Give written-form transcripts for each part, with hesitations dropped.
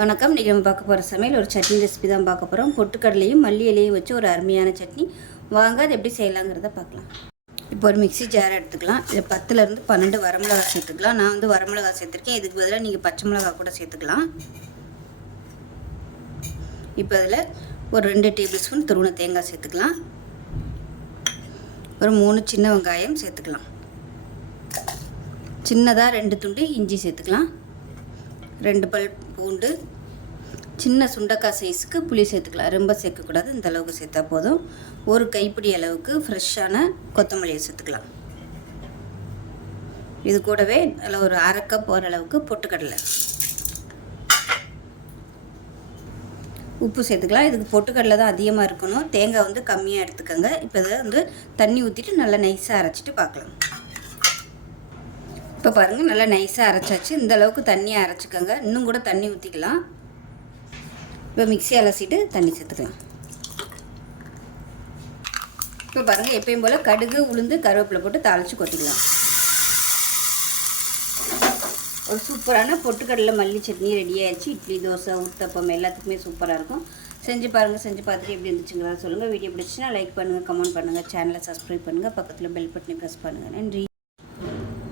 வணக்கம். இன்றைக்கி நம்ம பார்க்க போகிற சமையல் ஒரு சட்னி ரெசிபி தான் பார்க்க போகிறோம். பொட்டுக்கடலையும் மல்லி இலையும் வச்சு ஒரு அருமையான சட்னி. வாங்க அது எப்படி செய்யலாங்கிறத பார்க்கலாம். இப்போ ஒரு மிக்ஸி ஜார் எடுத்துக்கலாம். இதில் 10லேருந்து 12 வரமிளகா சேர்த்துக்கலாம். நான் வந்து வரமிளகா சேர்த்துருக்கேன். இதுக்கு பதிலாக நீங்கள் பச்சை மிளகா கூட சேர்த்துக்கலாம். இப்போ அதில் ஒரு 2 டேபிள் ஸ்பூன் துருவன தேங்காய் சேர்த்துக்கலாம். ஒரு 3 சின்ன வெங்காயம் சேர்த்துக்கலாம். சின்னதாக 2 துண்டு இஞ்சி சேர்த்துக்கலாம். 2 பல் பூண்டு, சின்ன சுண்டக்காய் சைஸுக்கு புளி சேர்த்துக்கலாம். ரொம்ப சேர்க்கக்கூடாது, இந்த அளவுக்கு சேர்த்தா போதும். ஒரு கைப்பிடி அளவுக்கு ஃப்ரெஷ்ஷான கொத்தமல்லியை சேர்த்துக்கலாம். இது கூடவே அதில் ஒரு அரை கப் போகிற அளவுக்கு பொட்டுக்கடலை, உப்பு சேர்த்துக்கலாம். இதுக்கு பொட்டுக்கடலை தான் அதிகமாக இருக்கணும், தேங்காய் வந்து கம்மியாக எடுத்துக்கோங்க. இப்போ இதை வந்து தண்ணி ஊற்றிட்டு நல்லா நைஸாக அரைச்சிட்டு பார்க்கலாம். இப்போ பாருங்கள், நல்லா நைஸாக அரைச்சாச்சு. இந்த அளவுக்கு தண்ணியாக அரைச்சிக்கோங்க. இன்னும் கூட தண்ணி ஊற்றிக்கலாம். இப்போ மிக்ஸி அலசிட்டு தண்ணி சேர்த்துக்கலாம். இப்போ பாருங்கள், எப்பயும் போல் கடுகு, உளுந்து, கருவேப்பிலை போட்டு தாளித்து கொட்டிக்கலாம். ஒரு சூப்பரான பொட்டுக்கடலை மல்லி சட்னி ரெடி ஆகிடுச்சு. இட்லி, தோசை, ஊத்தப்பம் எல்லாத்துக்குமே சூப்பராக இருக்கும். செஞ்சு பாருங்கள். செஞ்சு பார்த்துட்டு எப்படி இருந்துச்சுங்களா சொல்லுங்கள். வீடியோ பிடிச்சின்னா லைக் பண்ணுங்கள், கமெண்ட் பண்ணுங்கள், சேனலை சப்ஸ்கிரைப் பண்ணுங்கள், பக்கத்தில் பெல் பட்டனை ப்ரெஸ் பண்ணுங்கள். நன்றி.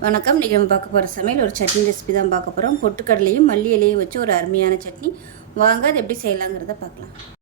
வணக்கம். இன்றைக்கி நம்ம பார்க்க போகிற சமையல் ஒரு சட்னி ரெசிபி தான் பார்க்க போகிறோம். பொட்டுக்கடலையும் மல்லி இலையும் வச்சு ஒரு அருமையான சட்னி. வாங்க அது எப்படி செய்யலாங்கிறத பார்க்கலாம்.